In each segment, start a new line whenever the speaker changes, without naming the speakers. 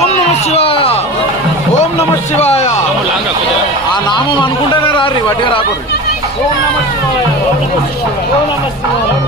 ఓం నమ శివాయ. ఓం నమ శివాయ. ఆ నామం అనుకుంటేనే రారి వట్టిగా రాకూడదు. ఓం నమ శివాయ. ఓం నమ శివాయ.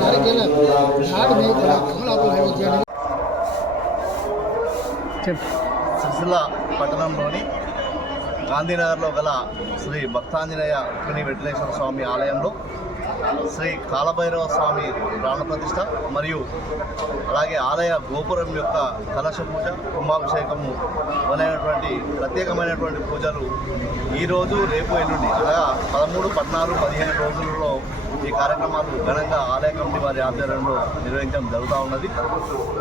నారికేల
సిరిసిల్ల పట్టణంలోని గాంధీనగర్లో గల శ్రీ భక్తాంజనేయ రుక్మిణి వెంకటేశ్వర స్వామి ఆలయంలో శ్రీ కాలభైరవ స్వామి ప్రాణప్రతిష్ఠ మరియు అలాగే ఆలయ గోపురం యొక్క కలశ పూజ కుంభాభిషేకము మొదలైనటువంటి ప్రత్యేకమైనటువంటి పూజలు ఈరోజు రేపు ఎల్లుండి. అనగా పదమూడు పద్నాలుగు పదిహేను రోజులలో ఈ కార్యక్రమాలు ఘనంగా ఆలయ కమిటీ వారి ఆధ్వర్యంలో నిర్వహించడం జరుగుతూ ఉన్నది.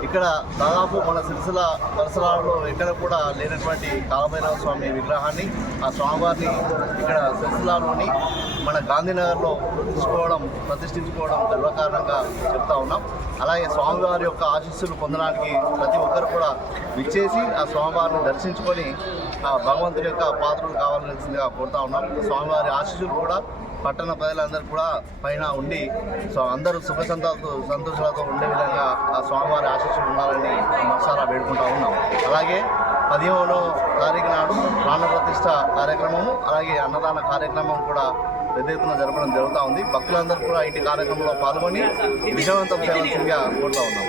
ఇక్కడ దాదాపు మన సిరిసిల పరిసరాలలో ఎక్కడ కూడా లేనటువంటి కాలభైరవ స్వామి విగ్రహాన్ని ఆ స్వామివారిని ఇక్కడ సిరిసిలలోని మన గాంధీనగర్లో తీసుకోవడం ప్రతిష్ఠించుకోవడం గర్వకారణంగా చెప్తా ఉన్నాం. అలాగే స్వామివారి యొక్క ఆశీస్సులు పొందడానికి ప్రతి ఒక్కరు కూడా విచ్చేసి ఆ స్వామివారిని దర్శించుకొని ఆ భగవంతుడి యొక్క పాత్రలు కావాల్సిందిగా కోరుతా ఉన్నాం. స్వామివారి ఆశీస్సులు కూడా పట్టణ ప్రజలందరూ కూడా పైన ఉండి సో అందరూ సుఖ సంతోషాలతో సంతోషాలతో ఉండే విధంగా ఆ స్వామివారి ఆశీస్సులు ఉండాలని మనసారా వేడుకుంటా ఉన్నాం. అలాగే పదిహేనో తారీఖు నాడు ప్రాణప్రతిష్ట కార్యక్రమము అలాగే అన్నదాన కార్యక్రమం కూడా పెద్ద ఎత్తున జరపడం జరుగుతూ ఉంది. భక్తులందరూ కూడా ఇటు కార్యక్రమంలో పాల్గొని విజయవంతం చేయాల్సిందిగా కోరుతా ఉన్నాం.